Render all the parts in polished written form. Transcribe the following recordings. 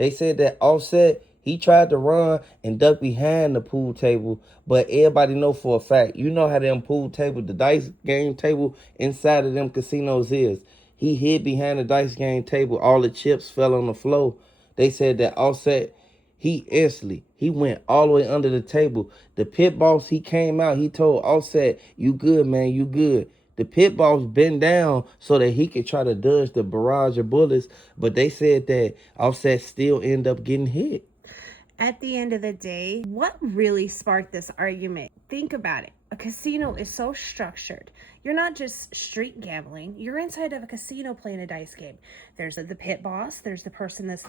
They said that Offset, he tried to run and duck behind the pool table, but everybody know for a fact, you know how them pool table, the dice game table inside of them casinos is. He hid behind the dice game table. All the chips fell on the floor. They said that Offset, he went all the way under the table. The pit boss, he came out. He told Offset, "You good, man? You good?" The pit boss bent down so that he could try to dodge the barrage of bullets, but they said that Offset still end up getting hit. At the end of the day, what really sparked this argument? Think about it. A casino is so structured. You're not just street gambling. You're inside of a casino playing a dice game. There's the pit boss. There's the person that's,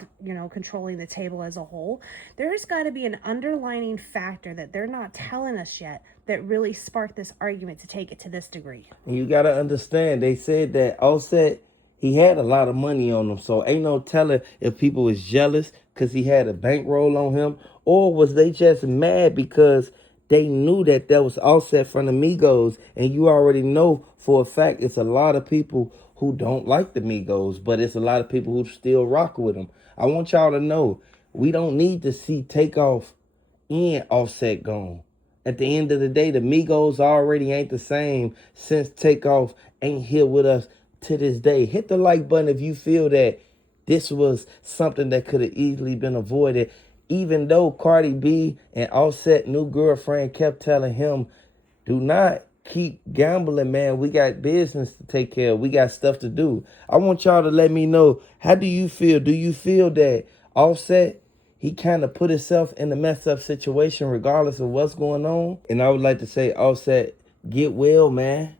controlling the table as a whole. There's got to be an underlining factor that they're not telling us yet that really sparked this argument to take it to this degree. And you got to understand, they said that Offset, he had a lot of money on him. So ain't no telling if people was jealous because he had a bankroll on him, or was they just mad because they knew that that was Offset from the Migos. And you already know for a fact it's a lot of people who don't like the Migos, but it's a lot of people who still rock with them. I want y'all to know, we don't need to see Takeoff and Offset gone. At the end of the day, the Migos already ain't the same since Takeoff ain't here with us to this day. Hit the like button if you feel that this was something that could have easily been avoided, even though Cardi B and Offset new girlfriend kept telling him, do not keep gambling, man. We got business to take care of. We got stuff to do. I want y'all to let me know, how do you feel? Do you feel that Offset, he kind of put himself in a messed up situation regardless of what's going on? And I would like to say, Offset, get well, man.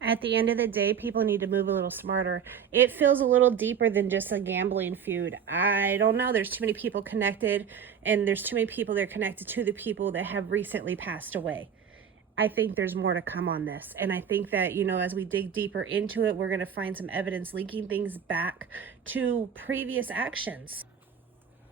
At the end of the day, people need to move a little smarter. It feels a little deeper than just a gambling feud. I don't know. There's too many people connected, and there's too many people that are connected to the people that have recently passed away. I think there's more to come on this. And I think that, as we dig deeper into it, we're going to find some evidence linking things back to previous actions.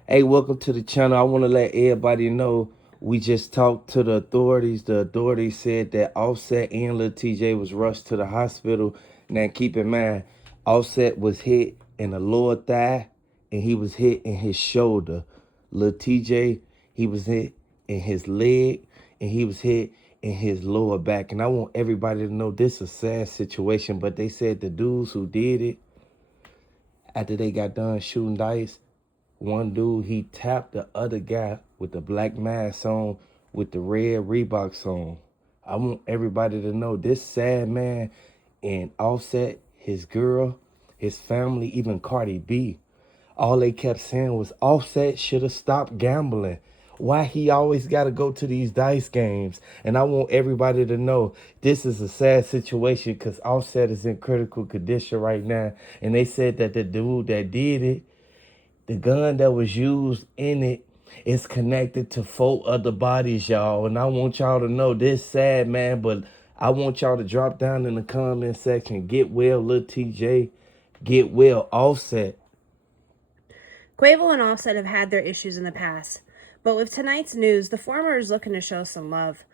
Hey, welcome to the channel. I want to let everybody know we just talked to the authorities. The authorities said that Offset and Lil Tjay was rushed to the hospital. Now, keep in mind, Offset was hit in the lower thigh and he was hit in his shoulder. Lil Tjay, he was hit in his leg and he was hit in his lower back. And I want everybody to know this is a sad situation, but they said the dudes who did it, after they got done shooting dice, one dude, he tapped the other guy with the black mask on, with the red Reeboks on. I want everybody to know this sad man and Offset, his girl, his family, even Cardi B, all they kept saying was Offset should have stopped gambling. Why he always got to go to these dice games? And I want everybody to know this is a sad situation because Offset is in critical condition right now. And they said that the dude that did it, the gun that was used in it, is connected to 4 other bodies, y'all. And I want y'all to know this sad, man, but I want y'all to drop down in the comment section. Get well, Lil Tjay. Get well, Offset. Quavo and Offset have had their issues in the past, but with tonight's news, the former is looking to show some love.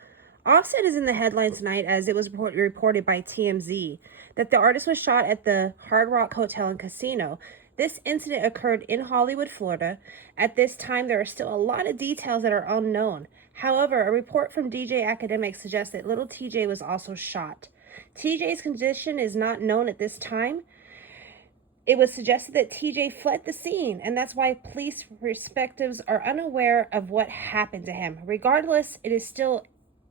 Offset is in the headlines tonight as it was reported by TMZ that the artist was shot at the Hard Rock Hotel and Casino. This incident occurred in Hollywood, Florida. At this time, there are still a lot of details that are unknown. However, a report from DJ Academic suggests that little Tjay was also shot. Tjay's condition is not known at this time. It was suggested that Tjay fled the scene, and that's why police respectives are unaware of what happened to him. Regardless, it is still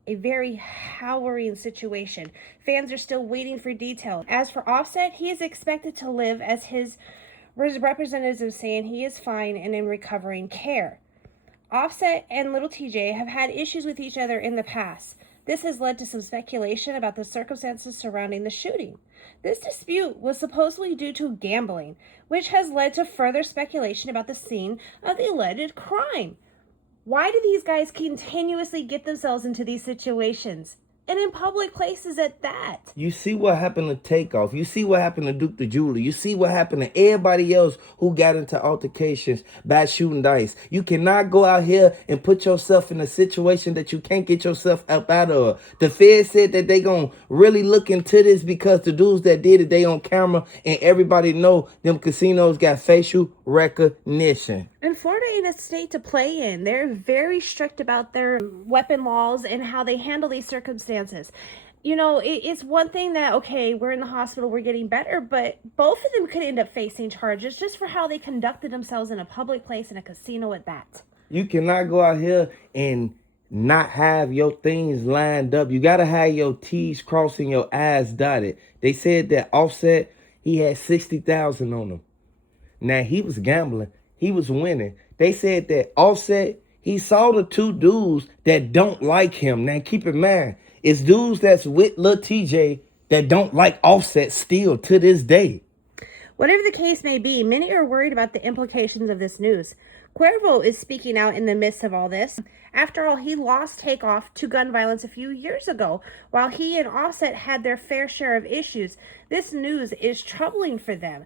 a very harrowing situation. Fans are still waiting for details. As for Offset, he is expected to live, as his representatives are saying he is fine and in recovering care. Offset and little Tjay have had issues with each other in the past. This has led to some speculation about the circumstances surrounding the shooting. This dispute was supposedly due to gambling, which has led to further speculation about the scene of the alleged crime. Why do these guys continuously get themselves into these situations? And in public places at that. You see what happened to Takeoff. You see what happened to Duke the Jeweler. You see what happened to everybody else who got into altercations by shooting dice. You cannot go out here and put yourself in a situation that you can't get yourself up out of. The Fed said that they gonna really look into this because the dudes that did it, they on camera and everybody know them casinos got facial recognition. And Florida ain't a state to play in. They're very strict about their weapon laws and how they handle these circumstances. You know, it's one thing that, okay, we're in the hospital, we're getting better, but both of them could end up facing charges just for how they conducted themselves in a public place in a casino at that. You cannot go out here and not have your things lined up. You gotta have your T's crossed and your I's dotted. They said that Offset, he had 60,000 on him. Now he was gambling. He was winning. They said that Offset, he saw the two dudes that don't like him. Now keep in mind, it's dudes that's with Lil TJ that don't like Offset still to this day. Whatever the case may be, many are worried about the implications of this news. Cuervo is speaking out in the midst of all this. After all, he lost Takeoff to gun violence a few years ago, while he and Offset had their fair share of issues. This news is troubling for them.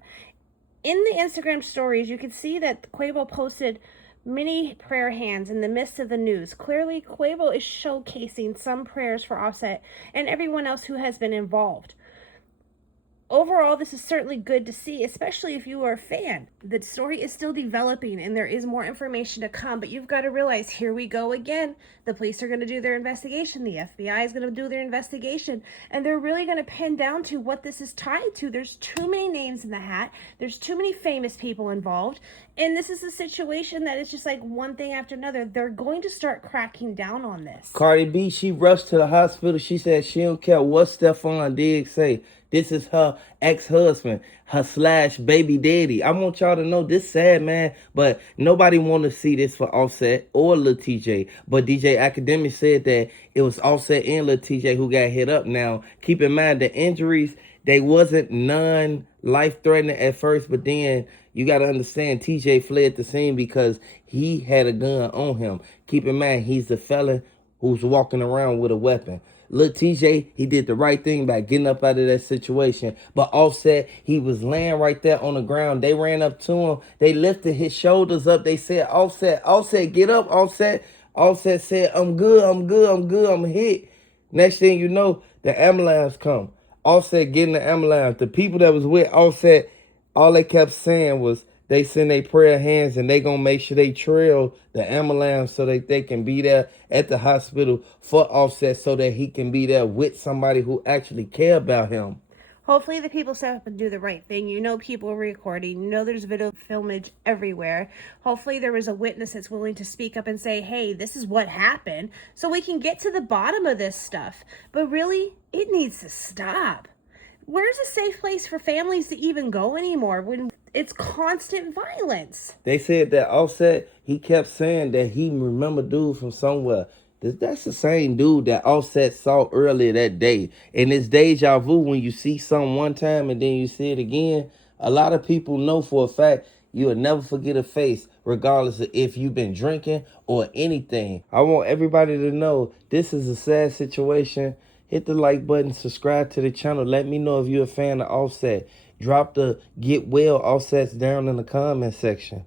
In the Instagram stories, you can see that Quavo posted many prayer hands in the midst of the news. Clearly, Quavo is showcasing some prayers for Offset and everyone else who has been involved. Overall, this is certainly good to see, especially if you are a fan. The story is still developing and there is more information to come, but you've got to realize, here we go again. The police are going to do their investigation. The FBI is going to do their investigation, and they're really going to pin down to what this is tied to. There's too many names in the hat. There's too many famous people involved, and this is a situation that is just like one thing after another. They're going to start cracking down on this. Cardi B, she rushed to the hospital. She said she don't care what Stephon Diggs say. This is her ex-husband, her slash baby daddy. I want y'all to know this sad, man, but nobody want to see this for Offset or Lil TJ. But DJ Academic said that it was Offset and Lil TJ who got hit up. Now, keep in mind the injuries, they wasn't non-life-threatening at first, but then you got to understand TJ fled the scene because he had a gun on him. Keep in mind, he's the felon who's walking around with a weapon. Lil TJ, he did the right thing by getting up out of that situation. But Offset, he was laying right there on the ground. They ran up to him. They lifted his shoulders up. They said, Offset, get up, Offset. Offset said, I'm good, I'm hit. Next thing you know, the ambulance come. Offset getting the ambulance. The people that was with Offset, all they kept saying was, they send their prayer hands and they gonna make sure they trail the ambulance so that they can be there at the hospital for Offset so that he can be there with somebody who actually care about him. Hopefully the people step up and do the right thing. You know people are recording. You know there's video filmage everywhere. Hopefully there was a witness that's willing to speak up and say, hey, this is what happened, so we can get to the bottom of this stuff. But really, it needs to stop. Where's a safe place for families to even go anymore when it's constant violence? They said that Offset, he kept saying that he remembered dude from somewhere. That's the same dude that Offset saw earlier that day. And it's deja vu when you see something one time and then you see it again. A lot of people know for a fact you'll never forget a face, regardless of if you've been drinking or anything. I want everybody to know this is a sad situation. Hit the like button, subscribe to the channel. Let me know if you're a fan of Offset. Drop the get well Offsets down in the comment section.